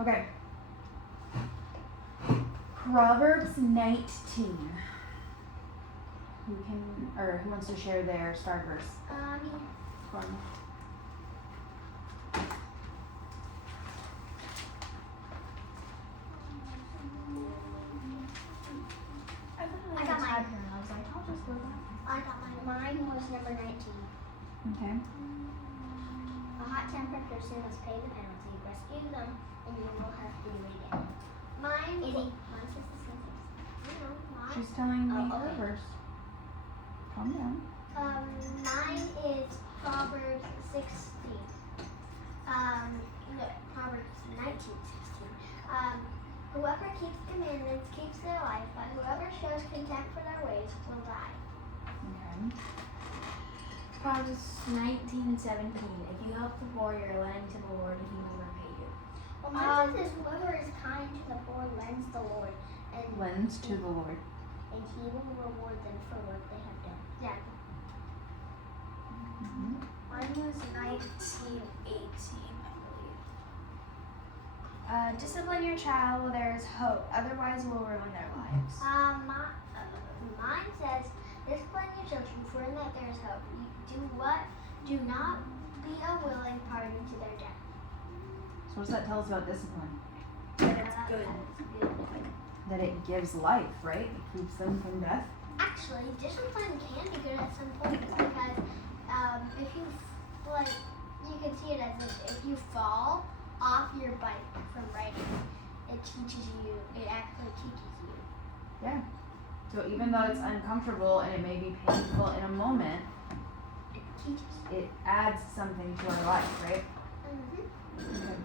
Okay. Proverbs 19. Who wants to share their star verse? Courtney. I got mine. I was like, I'll just look up. I got mine. Mine was number 19. Okay. A hot-tempered person must pay the penalty. Rescue them, and you will have to do it again. Mine says the same thing. I know. Mine. She's telling me her okay. verse. Calm down. Mine is Proverbs 16. Proverbs 19:16. Whoever keeps commandments keeps their life, but whoever shows contempt for their ways will die. Okay. Proverbs 19:17. If you help the poor, you're lending to the Lord, and He will repay you. Well, mine says whoever is kind to the poor lends the Lord, and Lends to the Lord. and He will reward them for what they have done. Yeah. Mm-hmm. Mine was 19:18, I believe. Discipline your child while there is hope, otherwise it will ruin their lives. Mine says, discipline your children, for in that there is hope. You do what? Do not be a willing party to their death. So what does that tell us about discipline? It's good. That it gives life, right? It keeps them from death. Actually, discipline can be good at some points because if you you can see it as if you fall off your bike from riding, it actually teaches you. Yeah. So even though it's uncomfortable and it may be painful in a moment, It teaches you. it adds something to our life, right? Mm-hmm. Okay.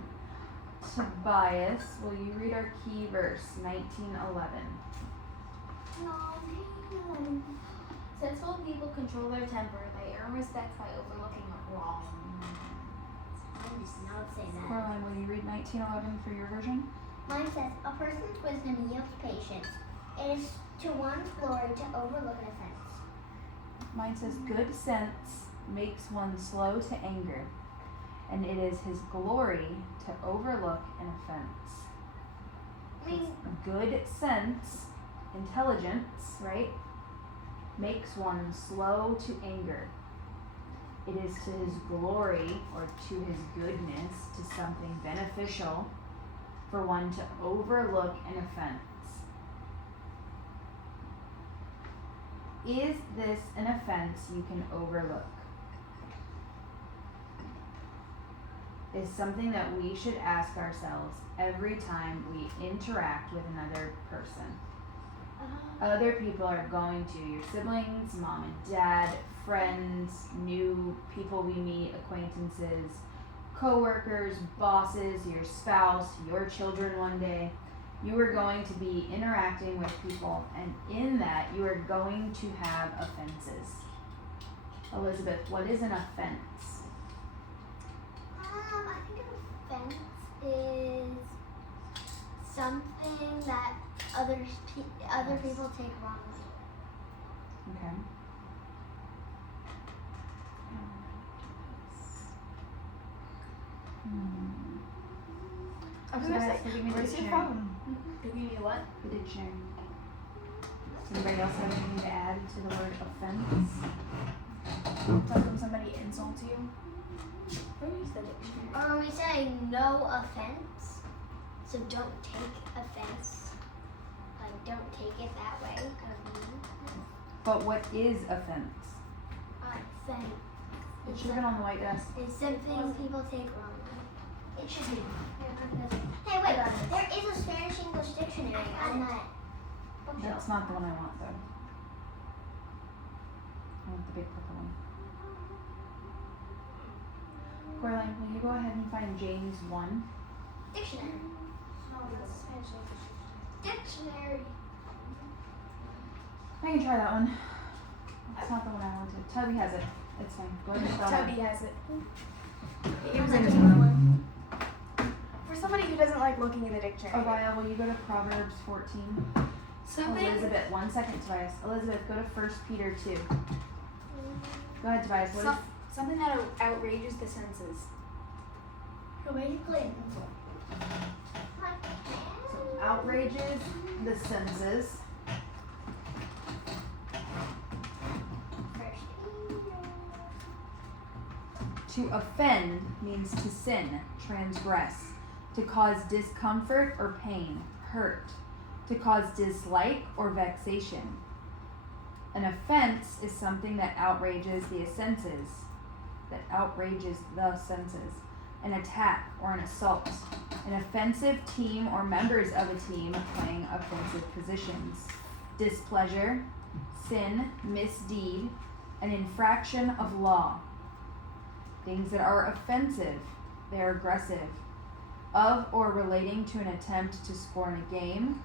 Tobias, will you read our key verse, 19:11? Sensible people control their temper. They earn respect by overlooking wrong. Mine does not say that. Coraline, will you read 19:11 for your version? Mine says, a person's wisdom yields patience. It is to one's glory to overlook an offense. Mine says, good sense makes one slow to anger, and it is his glory to overlook an offense. I mean, Good sense, intelligence, right, makes one slow to anger. It is to his glory or to his goodness, to something beneficial, for one to overlook an offense. Is this an offense you can overlook? Is something that we should ask ourselves every time we interact with another person. Other people are going to, your siblings, mom and dad, friends, new people we meet, acquaintances, co-workers, bosses, your spouse, your children one day. You are going to be interacting with people, and in that you are going to have offenses. Elizabeth, what is an offense? I think an offense is something that other people take wrongly. Okay. What's your problem? Give me what? The dictionary. Does anybody else have anything to add to the word offense? Like when somebody insults you? Where is the dictionary? We say no offense, so don't take offense. Like, don't take it that way. But what is offense? Offense. It should have been on the white desk. It's something people take wrongly. It should be. Hey, wait, there is a Spanish-English dictionary on that bookshelf. That's not the one I want, though. I want the big purple one. Coraline, will you go ahead and find James 1? Dictionary. Dictionary. I can try that one. That's not the one I wanted. Tubby has it. It's fine. Go ahead and spell it. Tubby has it. It was like one. For somebody who doesn't like looking in the dictionary. Avaya, will you go to Proverbs 14? Elizabeth, 1 second, Tobias. Elizabeth, go to 1 Peter 2. Go ahead, Tobias. What is Something that outrages the senses. So basically, outrages the senses. To offend means to sin, transgress, to cause discomfort or pain, hurt, to cause dislike or vexation. An offense is something that outrages the senses, an attack or an assault. An offensive team or members of a team playing offensive positions. Displeasure, sin, misdeed, an infraction of law. Things that are offensive, they are aggressive. Of or relating to an attempt to scorn a game.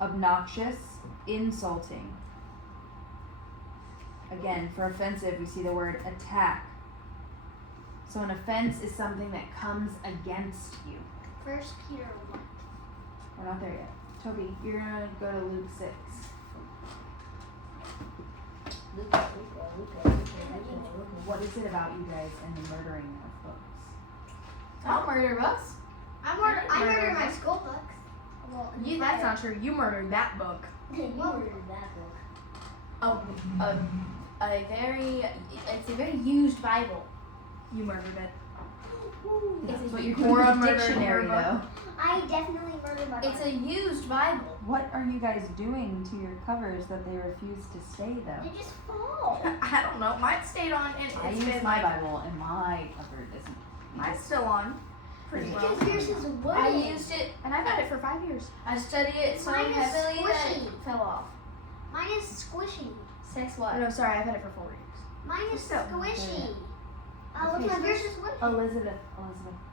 Obnoxious, insulting. Again, for offensive, we see the word attack. So an offense is something that comes against you. 1 Peter 1. We're not there yet. Toby, you're going to go to Luke 6. What is it about you guys and the murdering of books? I don't murder books. I murder my school books. Well, That's not true. You murdered that book. You murdered that book. Oh, it's a very used Bible. You murdered it. That's what you're doing in the dictionary, though. I definitely murdered my It's Bible. a used Bible. What are you guys doing to your covers that they refuse to stay, though? They just fall. I don't know. Mine stayed on, and I it's use been my like, Bible, and my cover doesn't. mine's still on. Pretty well. Because yours is wooden. I used it, and I've had it for 5 years. I studied it so Mine is heavily that squishy. it fell off. Mine is squishy. 6 what? No, sorry, I've had it for 4 years. Mine is Still. squishy. Okay, Which so one? Yours is wooden. Elizabeth,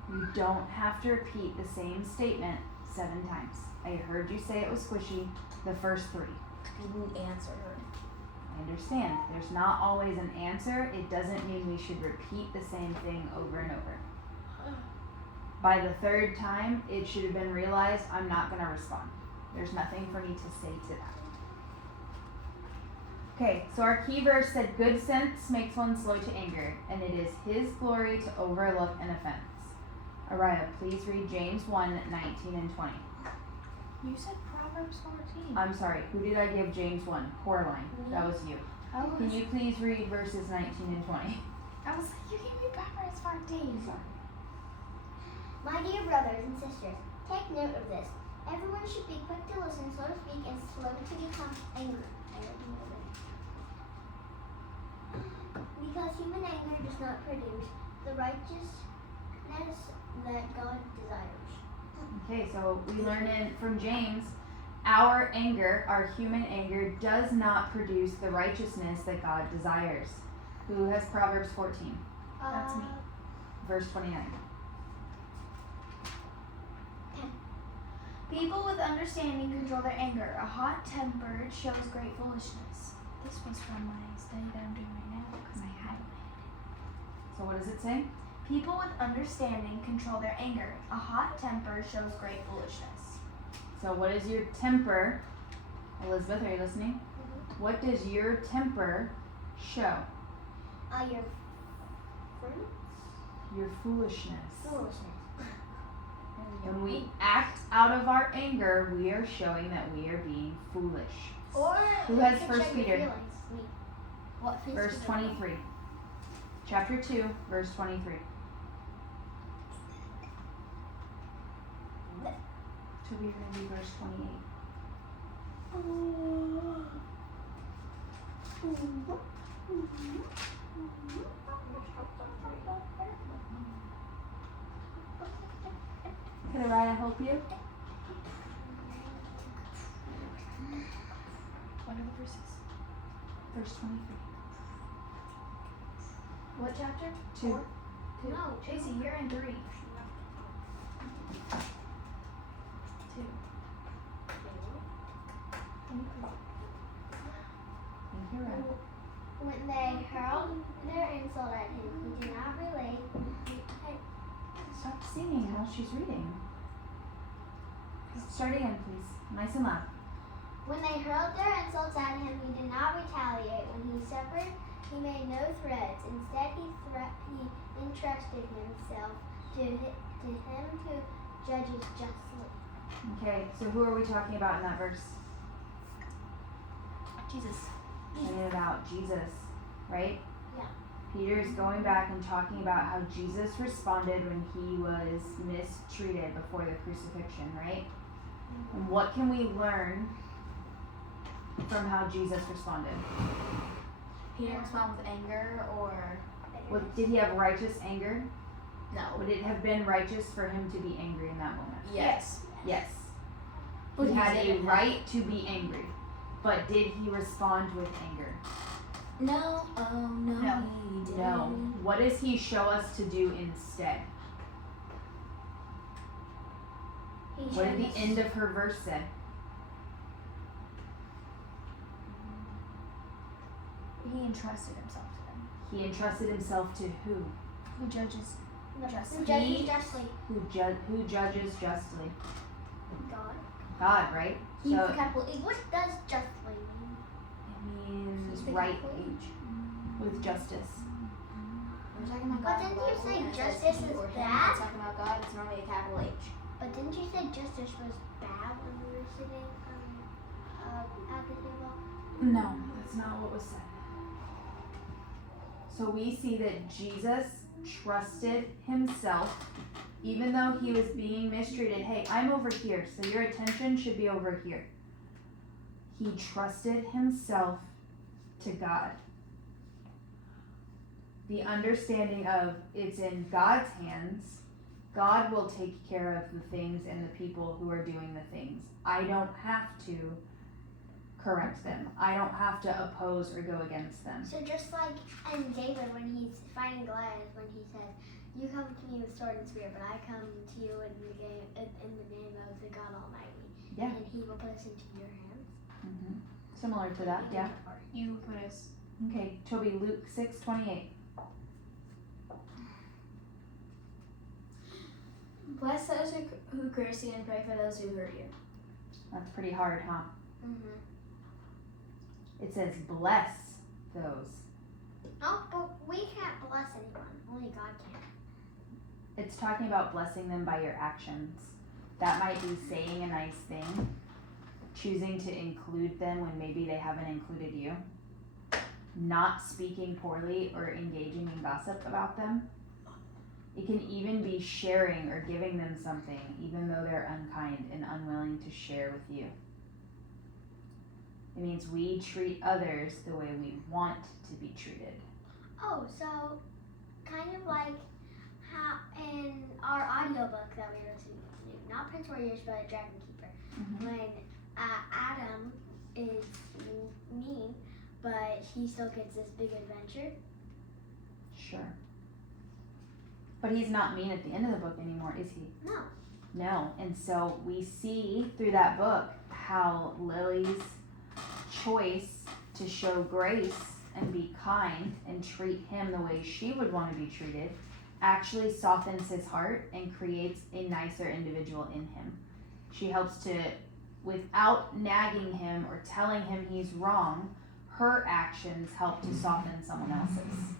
you don't have to repeat the same statement 7 times. I heard you say it was squishy the first 3. Didn't answer her. I understand. There's not always an answer. It doesn't mean we should repeat the same thing over and over. By the 3rd time, it should have been realized I'm not going to respond. There's nothing for me to say to that. Okay, so our key verse said, good sense makes one slow to anger, and it is his glory to overlook an offense. Araya, please read James 1, 19 and 20. You said Proverbs 14. I'm sorry, who did I give James 1? Coraline. That was you. Can you please read verses 19 and 20? I was like, you gave me Proverbs 14. Sorry. My dear brothers and sisters, take note of this. Everyone should be quick to listen, slow to speak, and slow to become angry. Because human anger does not produce the righteousness that God desires. Okay, so we learn from James, our anger, our human anger, does not produce the righteousness that God desires. Who has Proverbs 14? That's me. Verse 29. People with understanding control their anger. A hot temper shows great foolishness. This was from my study that I'm doing right now because I highlighted So what does it say? it. People with understanding control their anger. A hot temper shows great foolishness. So what is your temper? Elizabeth, are you listening? What does your temper show? Your fruits? Your foolishness. Foolishness. When we act out of our anger, we are showing that we are being foolish. Or Who you has could 1 show your Peter? feelings. Me. What feels Verse good? 23. Chapter 2, verse 23. Toby, you're going to be verse 28. Could Araya help you? What are the verses? Verse 23. What chapter? 2. 4? 2. No, Tracy, you're in 3. 2. Thank you, Araya. When they hurled their insult at him, he did not relate. Stop singing while she's reading. Start again, please. Nice and loud. When they hurled their insults at him, he did not retaliate. When he suffered, he made no threats. Instead, he entrusted himself to him who judges justly. Okay, so who are we talking about in that verse? Jesus. Talking about Jesus, right? Yeah. Peter's going back and talking about how Jesus responded when he was mistreated before the crucifixion, right? And what can we learn from how Jesus responded? He didn't respond with anger or. Did he have righteous anger? No. Would it have been righteous for him to be angry in that moment? Yes. Yes. But He he had a didn't. right to be angry. But did he respond with anger? No. Oh, no. No. He didn't. No. What does he show us to do instead? What did the end of her verse say? He entrusted himself to them. He entrusted himself to who? Who judges justly? Who judges justly? Who judges justly? God. God, right? He's So the capital H. What does justly mean? it means He's the rightly capital H. with justice. We're talking about But God. didn't you say and it says justice he is or him. bad? We're talking about God. It's normally a capital H. But didn't you say justice was bad when we were sitting at the table? No, that's not what was said. So we see that Jesus trusted himself, even though he was being mistreated. Hey, I'm over here, so your attention should be over here. He trusted himself to God. The understanding of it's in God's hands. God will take care of the things and the people who are doing the things. I don't have to correct them. I don't have to oppose or go against them. So just like in David when he's fighting Goliath, when he says, "You come to me with sword and spear, but I come to you in the name of the God Almighty." Yeah. And He will put us into your hands. Mm-hmm. Similar to that, yeah. You put us. Okay, Toby, Luke 6:28. Bless those who curse you and pray for those who hurt you. That's pretty hard, huh? Mm-hmm. It says bless those. No, but we can't bless anyone. Only God can. It's talking about blessing them by your actions. That might be saying a nice thing, choosing to include them when maybe they haven't included you, not speaking poorly or engaging in gossip about them. It can even be sharing or giving them something, even though they're unkind and unwilling to share with you. It means we treat others the way we want to be treated. Oh, so kind of like how in our audiobook that we were listening to, not Prince Warriors, but Dragon Keeper, when Adam is mean, but he still gets this big adventure. Sure. But he's not mean at the end of the book anymore, is he? No. No. And so we see through that book how Lily's choice to show grace and be kind and treat him the way she would want to be treated actually softens his heart and creates a nicer individual in him. She helps to, without nagging him or telling him he's wrong, her actions help to soften someone else's.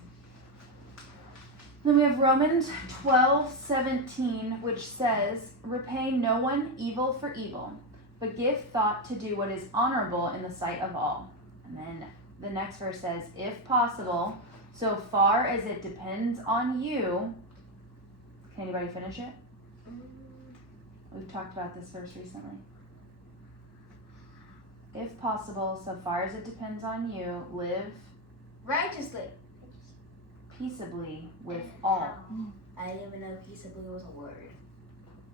Then we have Romans 12:17, which says, "Repay no one evil for evil, but give thought to do what is honorable in the sight of all." And then the next verse says, "If possible, so far as it depends on you." Can anybody finish it? We've talked about this verse recently. If possible, so far as it depends on you, live Righteously. peaceably with all. I didn't even know peaceably was a word.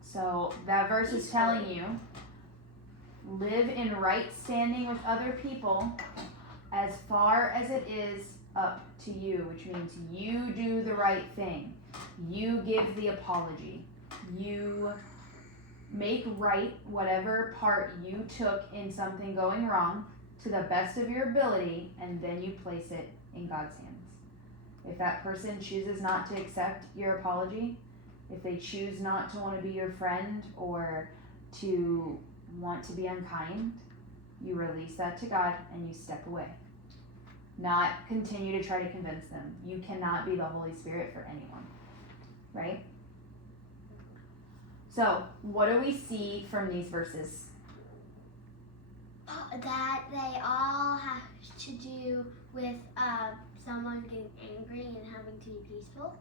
So that verse is telling you, live in right standing with other people as far as it is up to you, which means you do the right thing. You give the apology. You make right whatever part you took in something going wrong to the best of your ability, and then you place it in God's hands. If that person chooses not to accept your apology, if they choose not to want to be your friend or to want to be unkind, you release that to God and you step away. Not continue to try to convince them. You cannot be the Holy Spirit for anyone, right? So, what do we see from these verses? That they all have to do with someone getting angry and having to be peaceful.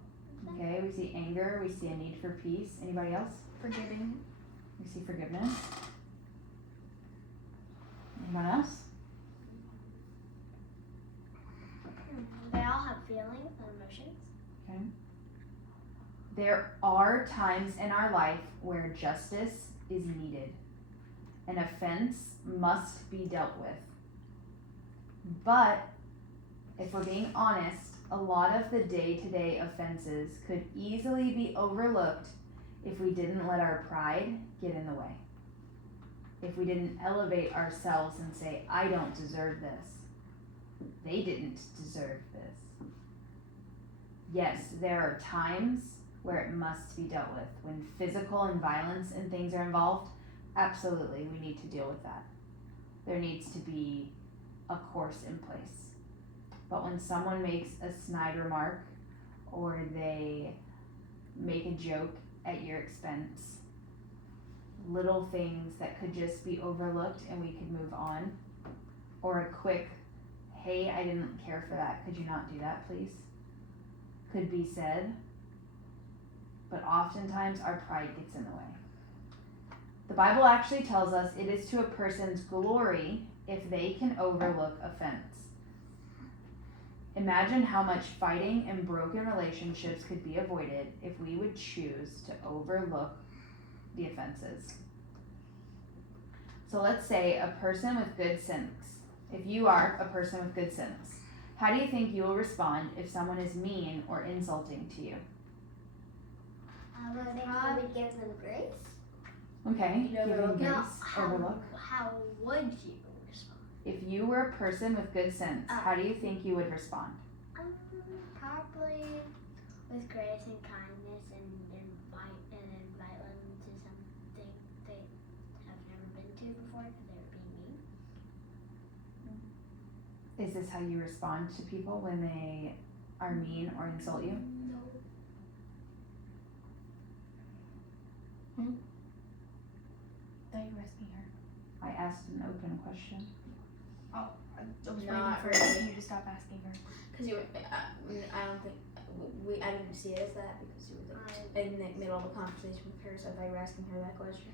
Okay, we see anger, we see a need for peace. Anybody else? Forgiving. We see forgiveness. Anyone else? They all have feelings and emotions. Okay. There are times in our life where justice is needed. An offense must be dealt with. But if we're being honest, a lot of the day-to-day offenses could easily be overlooked if we didn't let our pride get in the way. If we didn't elevate ourselves and say, I don't deserve this. They didn't deserve this. Yes, there are times where it must be dealt with. When physical and violence and things are involved, absolutely, we need to deal with that. There needs to be a course in place. But when someone makes a snide remark or they make a joke at your expense, little things that could just be overlooked and we could move on, or a quick, hey, I didn't care for that, could you not do that, please? Could be said, but oftentimes our pride gets in the way. The Bible actually tells us it is to a person's glory if they can overlook offense. Imagine how much fighting and broken relationships could be avoided if we would choose to overlook the offenses. So let's say a person with good sense. If you are a person with good sense, how do you think you will respond if someone is mean or insulting to you? I would think I would give them grace. Okay, give them grace, How overlook. would you respond? If you were a person with good sense, how do you think you would respond? Probably with grace and kindness and invite them to something they have never been to before because they were being mean. Is this how you respond to people when they are mean or insult you? No. Thought you were asking her. I asked an open question. I was Not waiting for really. you to stop asking her. Because you, I don't think I didn't see it as that because you were in the middle of a conversation with her, so I thought you were asking her that question.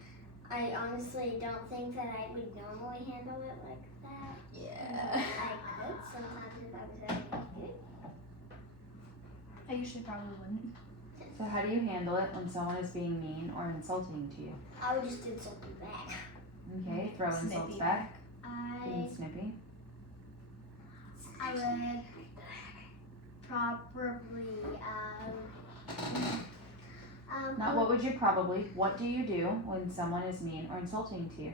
I honestly don't think that I would normally handle it like that. Yeah. I could sometimes if I was very angry. I usually probably wouldn't. So how do you handle it when someone is being mean or insulting to you? I would just insult them back. Okay, throw insults Snippy. back. I Being snippy. would probably Not what would you probably, what do you do when someone is mean or insulting to you?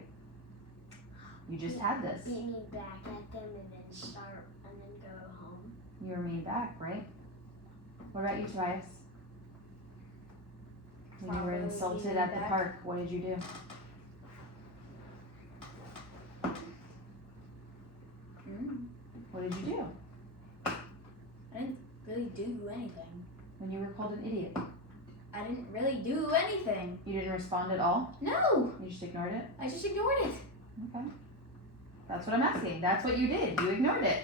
You just had this. beat me back at them and then go home. You were mean back, right? What about you, Tobias? When you were Probably insulted beating at the back. park, what did you do? What did you do I didn't really do anything. when you were called an idiot? I didn't really do anything. You didn't respond at all? No, You just ignored it? I just ignored it. Okay. That's what I'm asking. That's what you did. You ignored it.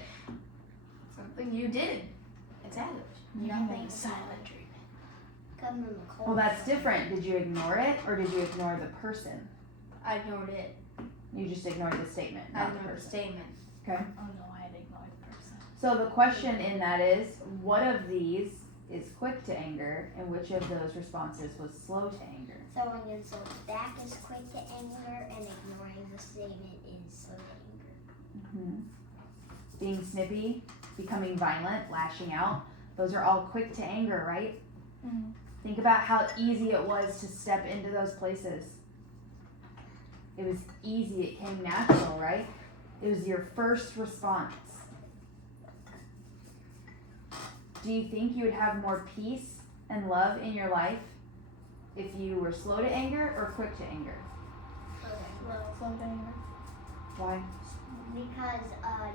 Something you did. It's savage. Nothing silent treatment. Come in the cold. Well, that's different. Did you ignore it or did you ignore the person? I ignored it. You just ignored the statement, I not the ignored the person. statement. Okay. Oh no, I had ignored the person. So the question in that is, what of these is quick to anger and which of those responses was slow to anger? Throwing insults back is quick to anger, and ignoring the statement is slow to anger. Being snippy, becoming violent, lashing out, those are all quick to anger, right? Mm-hmm. Think about how easy it was to step into those places. It was easy, it came natural, right? It was your first response. Do you think you would have more peace and love in your life if you were slow to anger or quick to anger? Slow to anger. Why? Because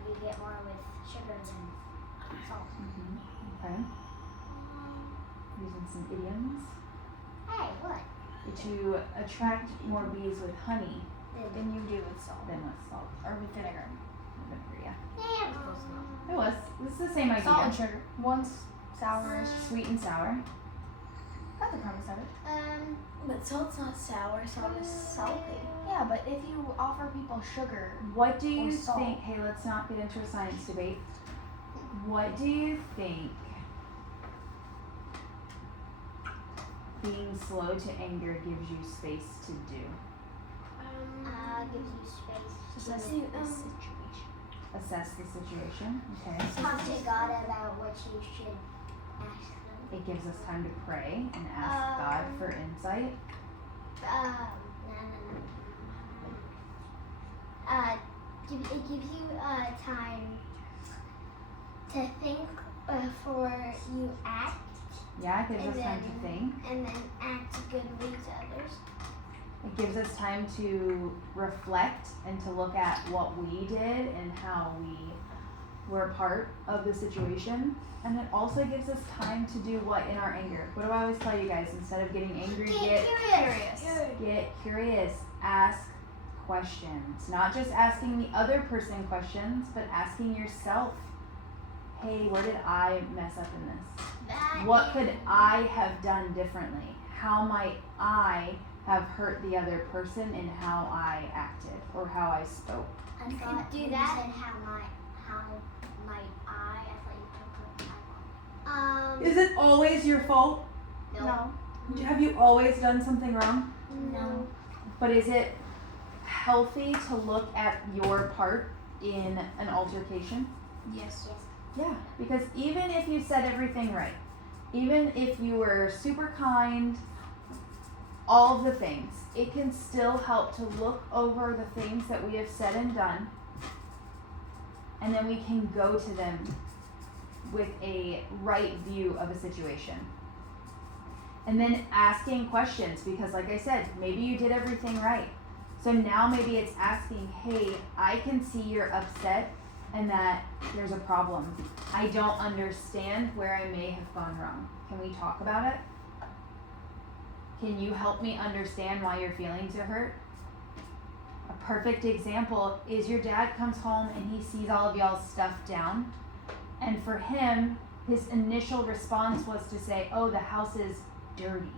you get more with sugar than salt. Okay. Using some idioms. Hey, what? to attract more bees with honey Than you do with salt. than with salt. Or with vinegar. Vinegar, yeah. Yeah. It was. This is the same idea. Salt and sugar. One's sourish. Sweet and sour. Got the promise of it. But salt's not sour, salt is salty. Yeah, but if you offer people sugar, What do Or you salt. think? Hey, let's not get into a science debate. What do you think being slow to anger gives you space to do? Gives you space just to as in this situation. Assess the situation. Okay. talk to God about what you should ask them. It gives us time to pray and ask God for insight. It gives you time to think before you act, Yeah, it gives And us time then- to think. and then act goodly to others. It gives us time to reflect and to look at what we did and how we were part of the situation. And it also gives us time to do what in our anger? What do I always tell you guys? Instead of getting angry, Get curious. get curious. Ask questions. Not just asking the other person questions, but asking yourself, hey, where did I mess up in this? What could I have done differently? How might I have hurt the other person in how I acted or how I spoke? I You thought could do you that. said how might I thought you took my Is it always your fault? No. Have you always done something wrong? No. But is it healthy to look at your part in an altercation? Yes. Yeah, because even if you said everything right, even if you were super kind, all of the things, it can still help to look over the things that we have said and done, and then we can go to them with a right view of a situation. And then asking questions, because like I said, maybe you did everything right. So now maybe it's asking, hey, I can see you're upset and that there's a problem. I don't understand where I may have gone wrong. Can we talk about it? Can you help me understand why your feelings are hurt? A perfect example is your dad comes home and he sees all of y'all's stuff down. And for him, his initial response was to say, oh, the house is dirty.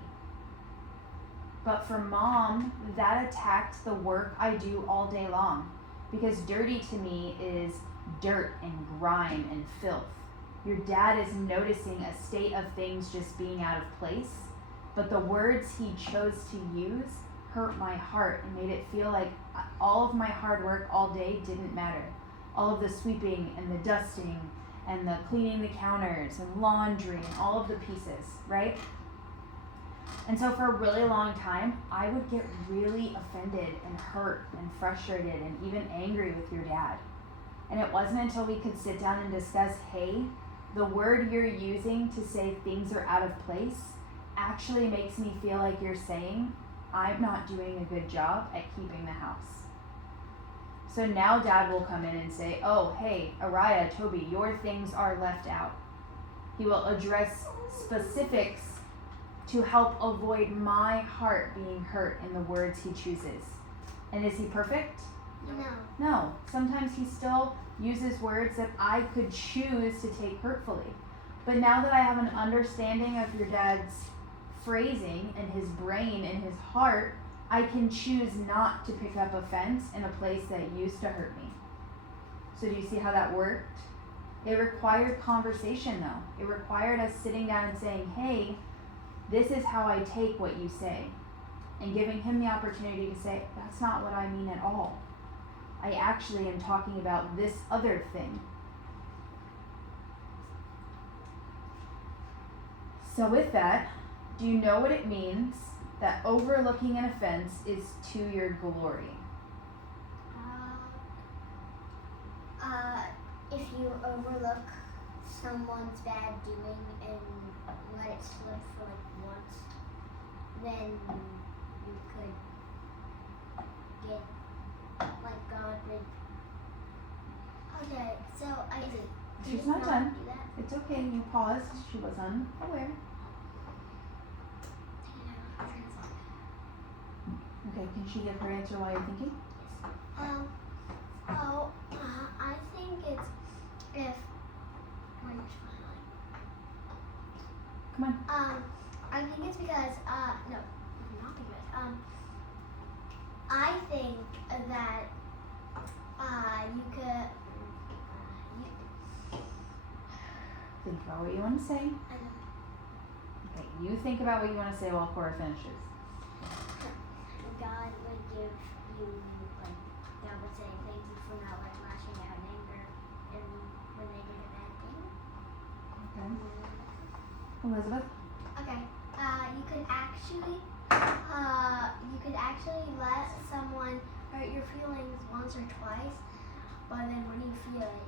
But for mom, that attacked the work I do all day long. Because dirty to me is dirt and grime and filth. Your dad is noticing a state of things just being out of place, but the words he chose to use hurt my heart and made it feel like all of my hard work all day didn't matter. All of the sweeping and the dusting and the cleaning the counters and laundry and all of the pieces, right? And so for a really long time, I would get really offended and hurt and frustrated and even angry with your dad. And it wasn't until we could sit down and discuss, hey, the word you're using to say things are out of place actually makes me feel like you're saying I'm not doing a good job at keeping the house. So now dad will come in and say, oh, hey, Araya, Toby, your things are left out. He will address specifics to help avoid my heart being hurt in the words he chooses. And is he perfect? No. No. Sometimes he still uses words that I could choose to take hurtfully. But now that I have an understanding of your dad's phrasing and his brain and his heart, I can choose not to pick up offense in a place that used to hurt me. So do you see how that worked? It required conversation though. It required us sitting down and saying, hey, this is how I take what you say. And giving him the opportunity to say, that's not what I mean at all. I actually am talking about this other thing. So with that, do you know what it means that overlooking an offense is to your glory? If you overlook someone's bad doing and let it slip for like once, then you could get like God would. Okay, so I did. She's did not done. Do that. It's okay, you paused. She was unaware. Can she give her answer while you're thinking? I think it's if. Come on. I think it's because no, not because I think that you could Think about what you want to say. Okay, you think about what you want to say while Cora finishes. God would give you God would say thank you for not lashing out in anger and when they did a bad thing. Okay. Elizabeth? Okay. You could actually let someone hurt your feelings once or twice, but then when you feel it,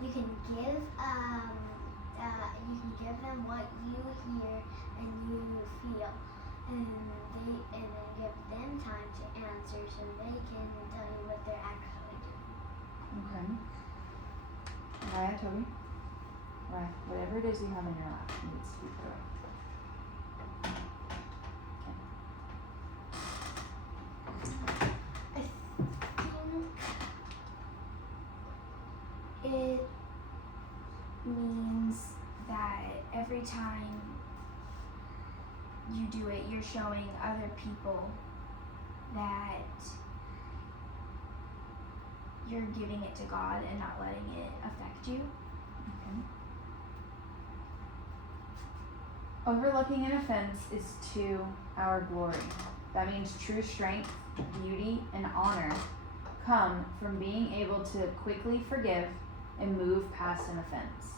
you can give them what you hear and you feel, and then give them time to answer so they can tell you what they're actually doing. Okay. Mariah, Toby? Right. Whatever it is you have in your lap needs to be put away. It means that every time you do it, you're showing other people that you're giving it to God and not letting it affect you. Okay. Overlooking an offense is to our glory. That means true strength, beauty, and honor come from being able to quickly forgive and move past an offense.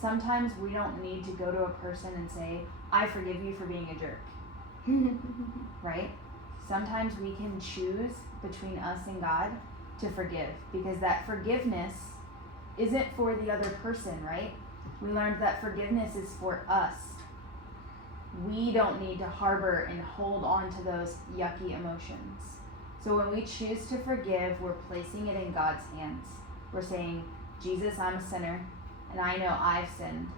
Sometimes we don't need to go to a person and say, I forgive you for being a jerk. Right? Sometimes we can choose between us and God to forgive, because that forgiveness isn't for the other person, right? We learned that forgiveness is for us. We don't need to harbor and hold on to those yucky emotions. So when we choose to forgive, we're placing it in God's hands. We're saying, Jesus, I'm a sinner, and I know I've sinned.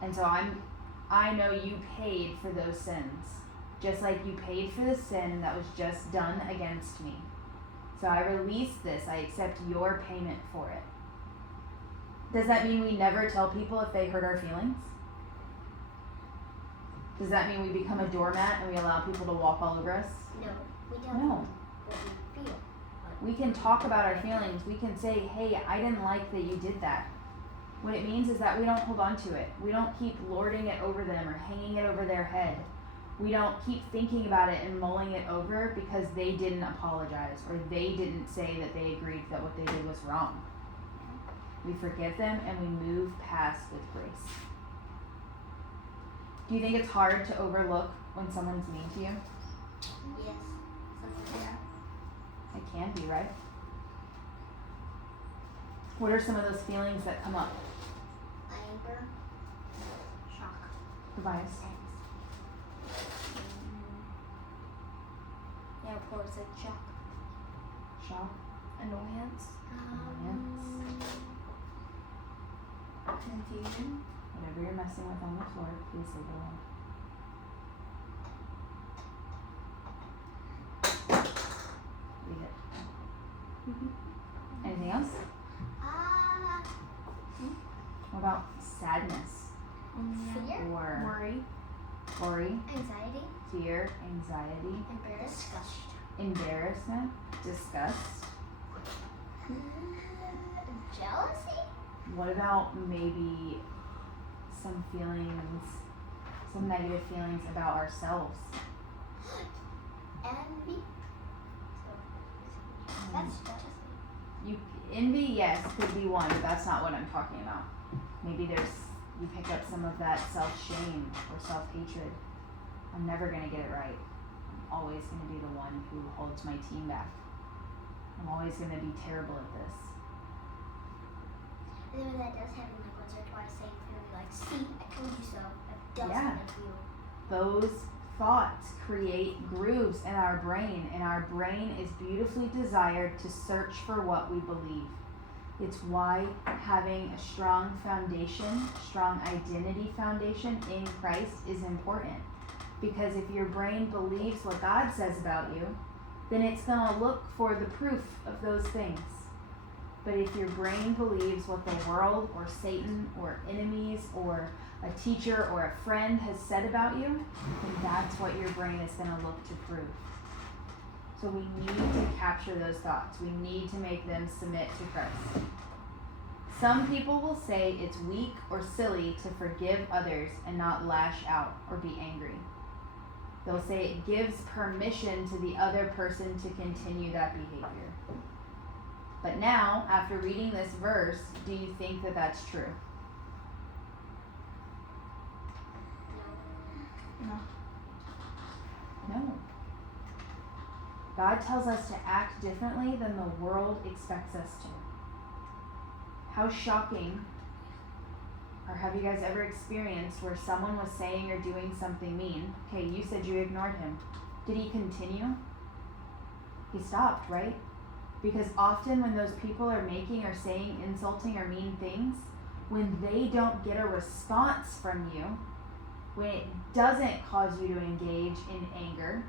And so I know you paid for those sins, just like you paid for the sin that was just done against me. So I release this. I accept your payment for it. Does that mean we never tell people if they hurt our feelings? Does that mean we become a doormat and we allow people to walk all over us? No, we tell No. them what we feel. We can talk about our feelings. We can say, hey, I didn't like that you did that. What it means is that we don't hold on to it. We don't keep lording it over them or hanging it over their head. We don't keep thinking about it and mulling it over because they didn't apologize or they didn't say that they agreed that what they did was wrong. We forgive them and we move past with grace. Do you think it's hard to overlook when someone's mean to you? Yes. Yeah. It can be, right? What are some of those feelings that come up? Anger. Shock. Tobias? Yeah, of course, like shock. Shock? Annoyance. Confusion. Whatever you're messing with on the floor, please leave it alone. Leave it. Anything else? What about sadness? Fear. Or Worry. worry, Anxiety. fear, anxiety, embarrassment, disgust? Jealousy. What about maybe some feelings, some negative feelings about ourselves? Envy. So that's jealousy. Envy, yes, could be one, but that's not what I'm talking about. Maybe you pick up some of that self-shame or self-hatred. I'm never gonna get it right. I'm always gonna be the one who holds my team back. I'm always gonna be terrible at this. And then when that does happen, like once or twice, Satan's gonna be like, "See, I told you so." I've done Yeah. something to you. Those thoughts create grooves in our brain, and our brain is beautifully desired to search for what we believe. It's why having a strong foundation, strong identity foundation in Christ is important. Because if your brain believes what God says about you, then it's going to look for the proof of those things. But if your brain believes what the world or Satan or enemies or a teacher or a friend has said about you, then that's what your brain is going to look to prove. So we need to capture those thoughts. We need to make them submit to Christ. Some people will say it's weak or silly to forgive others and not lash out or be angry. They'll say it gives permission to the other person to continue that behavior. But now, after reading this verse, do you think that that's true? No. God tells us to act differently than the world expects us to. How shocking, or have you guys ever experienced where someone was saying or doing something mean? Okay, you said you ignored him. Did he continue? He stopped, right? Because often when those people are making or saying insulting or mean things, when they don't get a response from you, when it doesn't cause you to engage in anger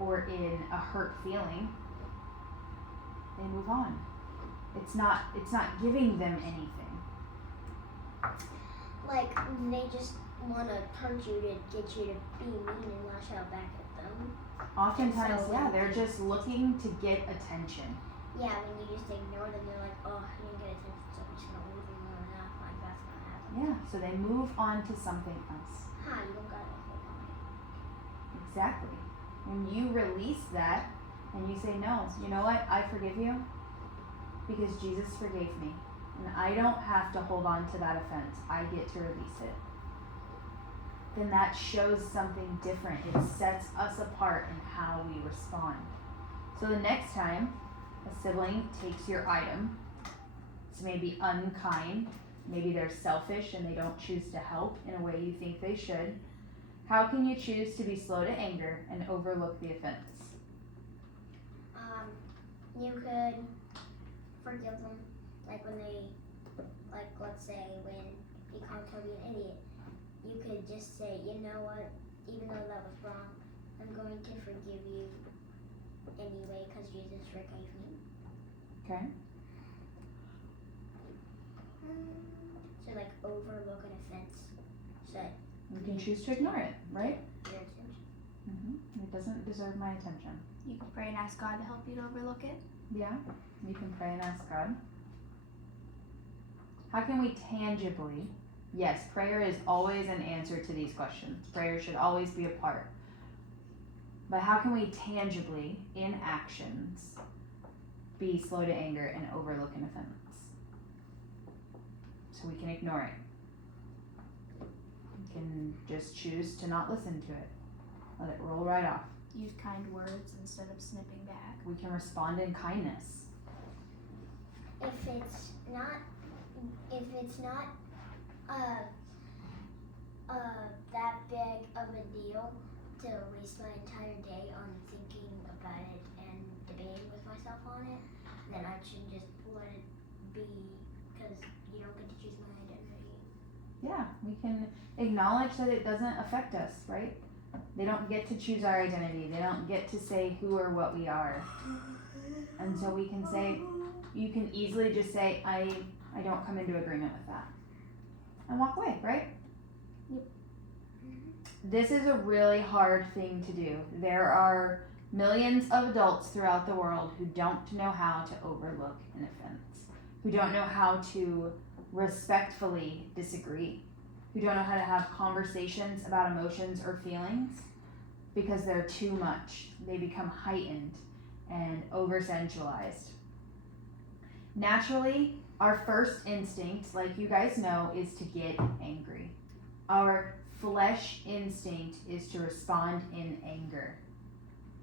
or in a hurt feeling, they move on. It's not giving them anything. Like, they just want to hurt you to get you to be mean and lash out back at them. Oftentimes, yeah, they're just looking to get attention. Yeah, when you just ignore them, they're like, oh, I didn't get attention, so I'm just going to leave them alone now. Like, that's going to happen. Yeah, so they move on to something else. You don't got to hold on. Exactly. When you release that and you say, no, you know what, I forgive you because Jesus forgave me. And I don't have to hold on to that offense. I get to release it. Then that shows something different. It sets us apart in how we respond. So the next time a sibling takes your item, it's maybe unkind, maybe they're selfish and they don't choose to help in a way you think they should, how can you choose to be slow to anger and overlook the offense? You could forgive them, like when they, like let's say when he called Toby an idiot, you could just say, you know what, even though that was wrong, I'm going to forgive you anyway because Jesus forgave me. Okay. So like overlook an offense. So You can choose to ignore it, right? your attention. It doesn't deserve my attention. You can pray and ask God to help you to overlook it. Yeah, you can pray and ask God. How can we tangibly, yes, prayer is always an answer to these questions. Prayer should always be a part. But how can we tangibly, in actions, be slow to anger and overlook an offense? So we can ignore it. We can just choose to not listen to it. Let it roll right off. Use kind words instead of snipping back. We can respond in kindness. If it's not that big of a deal to waste my entire day on thinking about it and debating with myself on it, then I should just let it be because you don't get to choose my identity. Yeah, we can acknowledge that it doesn't affect us, right? They don't get to choose our identity. They don't get to say who or what we are. And so we can say, you can easily just say, I don't come into agreement with that. And walk away, right? Yep. This is a really hard thing to do. There are millions of adults throughout the world who don't know how to overlook an offense, who don't know how to respectfully disagree, who don't know how to have conversations about emotions or feelings because they're too much. They become heightened and over-sensualized. Naturally, our first instinct, like you guys know, is to get angry. Our flesh instinct is to respond in anger.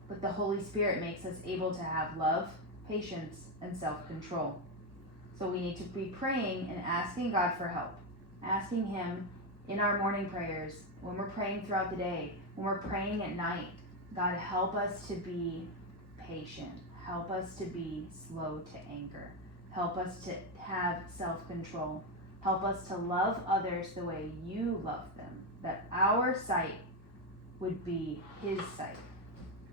But the Holy Spirit makes us able to have love, patience, and self-control. So we need to be praying and asking God for help. Asking Him in our morning prayers, when we're praying throughout the day, when we're praying at night, God, help us to be patient. Help us to be slow to anger. Help us to have self-control. Help us to love others the way you love them. That our sight would be his sight.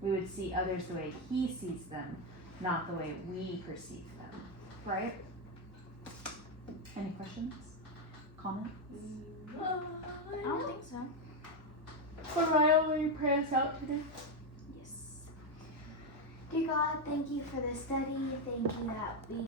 We would see others the way he sees them, not the way we perceive them. Right? Any questions? Comments? I don't think so. Mariah, will you pray us out today? Yes. Dear God, thank you for this study. Thank you that we